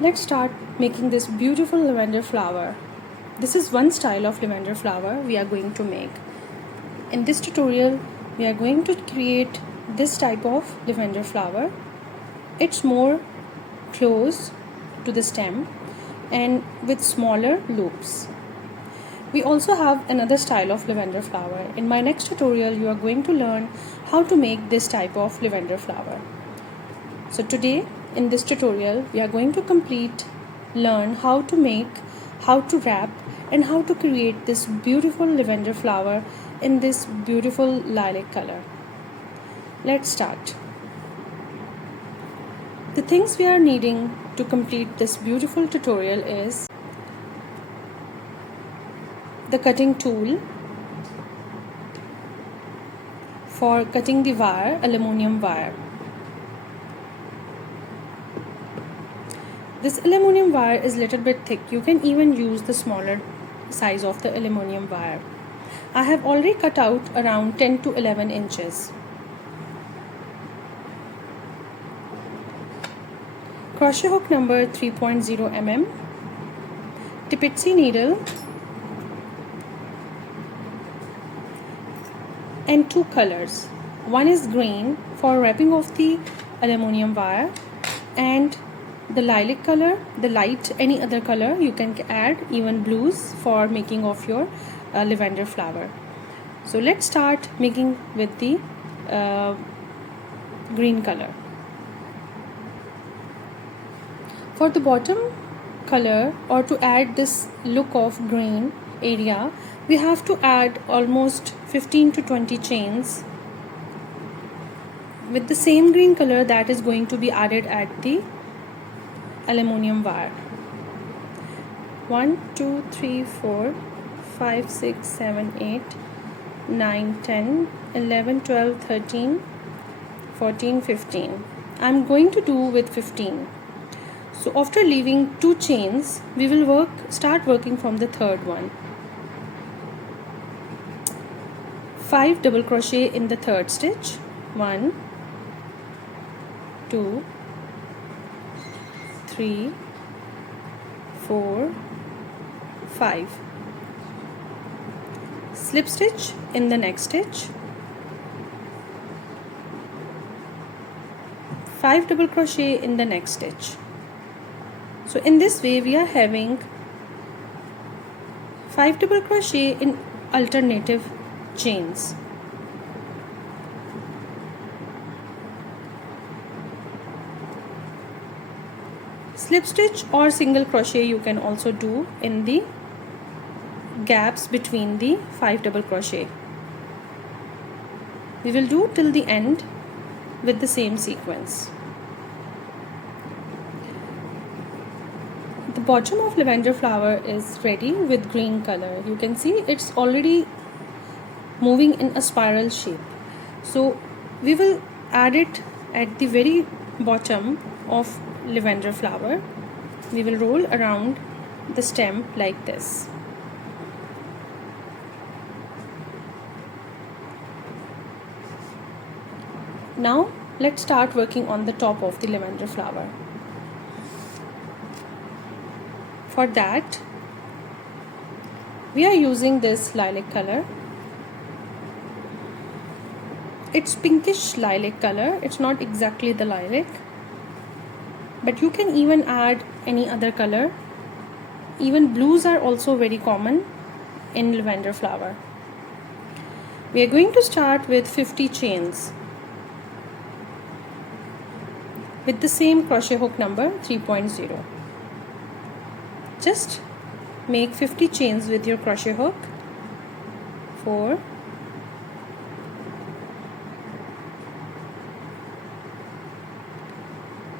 Let's start making this beautiful lavender flower. This is one style of lavender flower we are going to make. In this tutorial, we are going to create this type of lavender flower. It's more close to the stem and with smaller loops. We also have another style of lavender flower. In my next tutorial, you are going to learn how to make this type of lavender flower. So today, in this tutorial, we are going to learn how to make, how to wrap, and how to create this beautiful lavender flower in this beautiful lilac color. Let's start. The things we are needing to complete this beautiful tutorial is the cutting tool for cutting the wire, aluminum wire. This aluminum wire is a little bit thick. You can even use the smaller size of the aluminum wire. I have already cut out around 10 to 11 inches. Crochet hook number 3.0 mm, Tipitsy needle, and two colors. One is green for wrapping of the aluminum wire, and the lilac color, the light, any other color you can add, even blues for making of your lavender flower. So let's start making with the green color. For the bottom color, or to add this look of green area, we have to add almost 15 to 20 chains with the same green color that is going to be added at the aluminum wire. 1 2 3 4 5 6 7 8 9 10 11 12 13 14 15. I'm going to do with 15. So after leaving two chains, we will start working from the third one. 5 double crochet in the third stitch. 1 2 3 4 5. Slip stitch in the next stitch. 5 double crochet in the next stitch. So in this way we are having 5 double crochet in alternative chains. Slip stitch or single crochet you can also do in the gaps between the 5 double crochet. We will do till the end with the same sequence. The bottom of lavender flower is ready with green color. You can see it's already moving in a spiral shape. So we will add it at the very bottom of lavender flower. We will roll around the stem like this. Now let's start working on the top of the lavender flower. For that, we are using this lilac color. It's pinkish lilac color. It's not exactly the lilac, but you can even add any other color. Even blues are also very common in lavender flower. We are going to start with 50 chains with the same crochet hook number 3.0. Just make 50 chains with your crochet hook. 4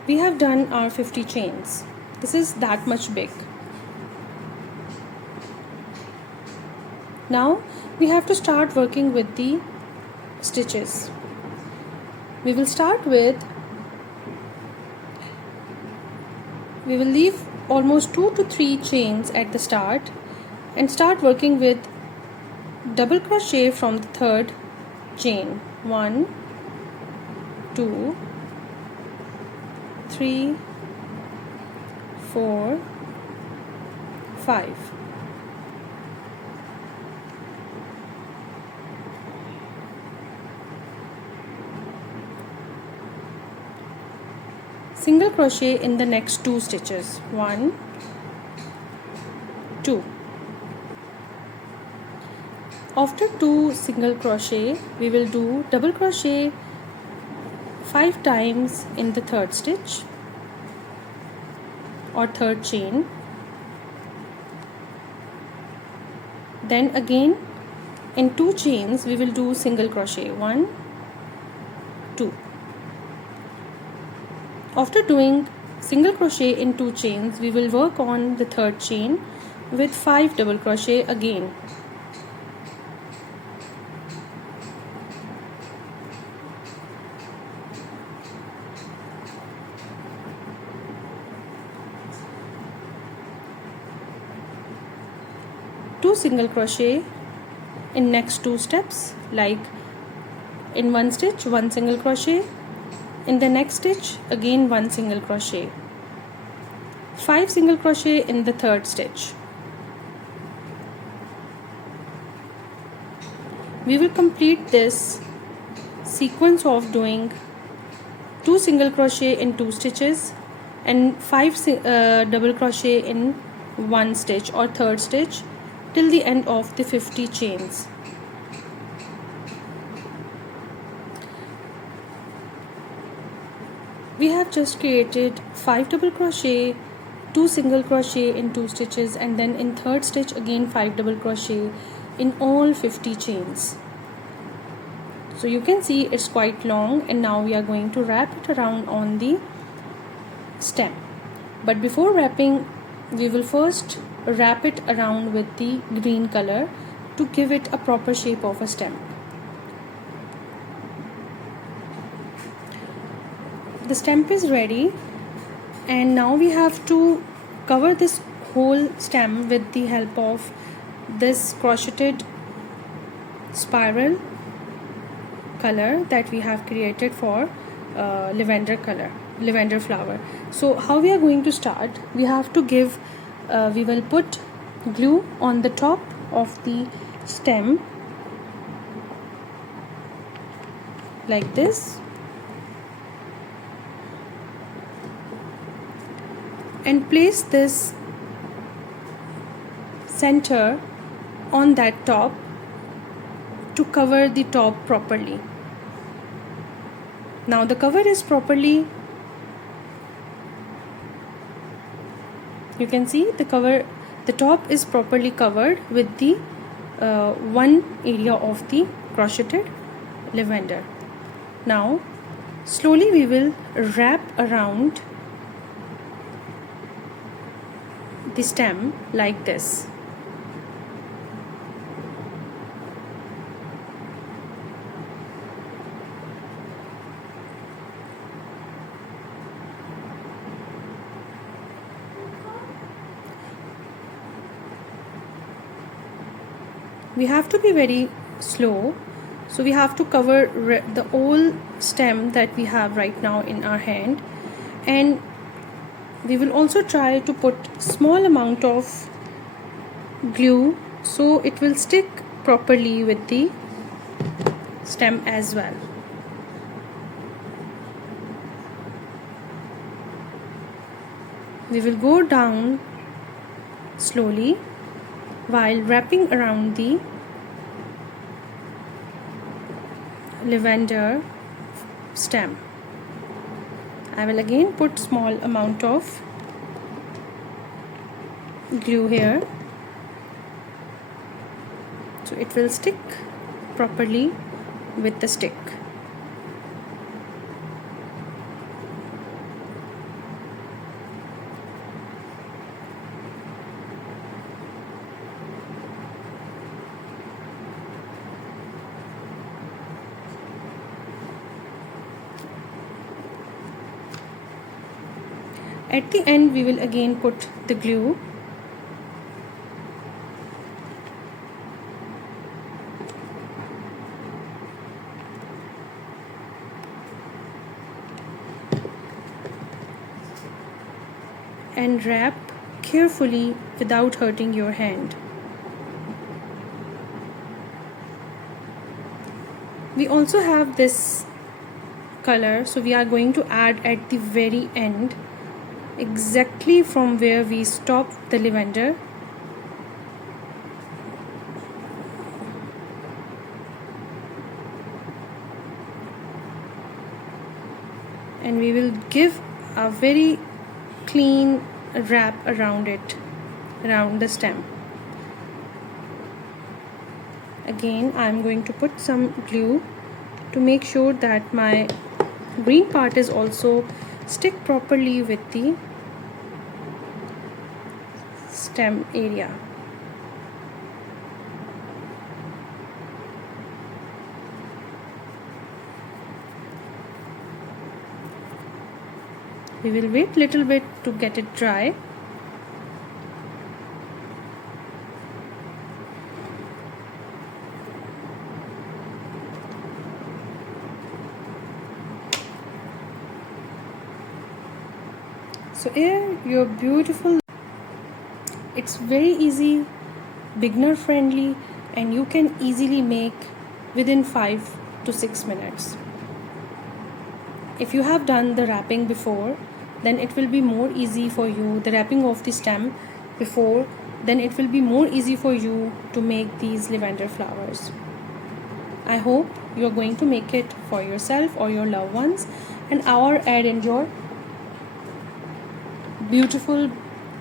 We have done our 50 chains. This is that much big. Now we have to start working with the stitches. We will leave almost 2 to 3 chains at the start and start working with double crochet from the third chain. 1 2 3 4, 5. Single crochet in the next 2 stitches. 1, 2. After 2 single crochet, we will do double crochet 5 times in the third stitch or third chain. Then again in 2 chains we will do single crochet. 1, 2. After doing single crochet in 2 chains, we will work on the third chain with 5 double crochet again. Two single crochet in next 2 steps, like in 1 stitch 1 single crochet, in the next stitch again 1 single crochet, 5 single crochet in the third stitch. We will complete this sequence of doing 2 single crochet in 2 stitches and 5 double crochet in 1 stitch or third stitch till the end of the 50 chains. We have just created 5 double crochet, 2 single crochet in 2 stitches, and then in third stitch again 5 double crochet in all 50 chains. So you can see it's quite long, and now we are going to wrap it around on the stem. But before wrapping, we will first wrap it around with the green color to give it a proper shape of a stem. The stem is ready, and now we have to cover this whole stem with the help of this crocheted spiral color that we have created for lavender flower. So how we are going to start, we have to give we will put glue on the top of the stem like this, and place this center on that top to cover the top properly. Now the cover is properly, you can see the top is properly covered with the one area of the crocheted lavender. Now slowly we will wrap around the stem like this. We have to be very slow, so we have to cover the whole stem that we have right now in our hand, and we will also try to put small amount of glue so it will stick properly with the stem as well. We will go down slowly while wrapping around the lavender stem. I will again put small amount of glue here so it will stick properly with the stick. At the end we will again put the glue. and wrap carefully without hurting your hand. We also have this color, so we are going to add at the very end, exactly from where we stopped the lavender. And we will give a very clean wrap around it, around the stem. Again, I am going to put some glue to make sure that my green part is also stick properly with the stem area. We will wait a little bit to get it dry. So here your beautiful, it's very easy, beginner friendly, and you can easily make within 5 to 6 minutes. If you have done the wrapping before, then it will be more easy for you, the wrapping of the stem before, then it will be more easy for you to make these lavender flowers. I hope you are going to make it for yourself or your loved ones and add in your beautiful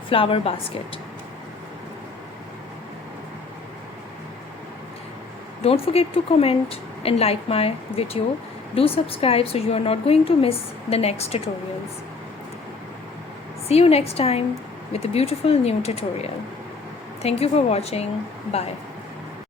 flower basket. Don't forget to comment and like my video. Do subscribe so you are not going to miss the next tutorials. See you next time with a beautiful new tutorial. Thank you for watching. Bye.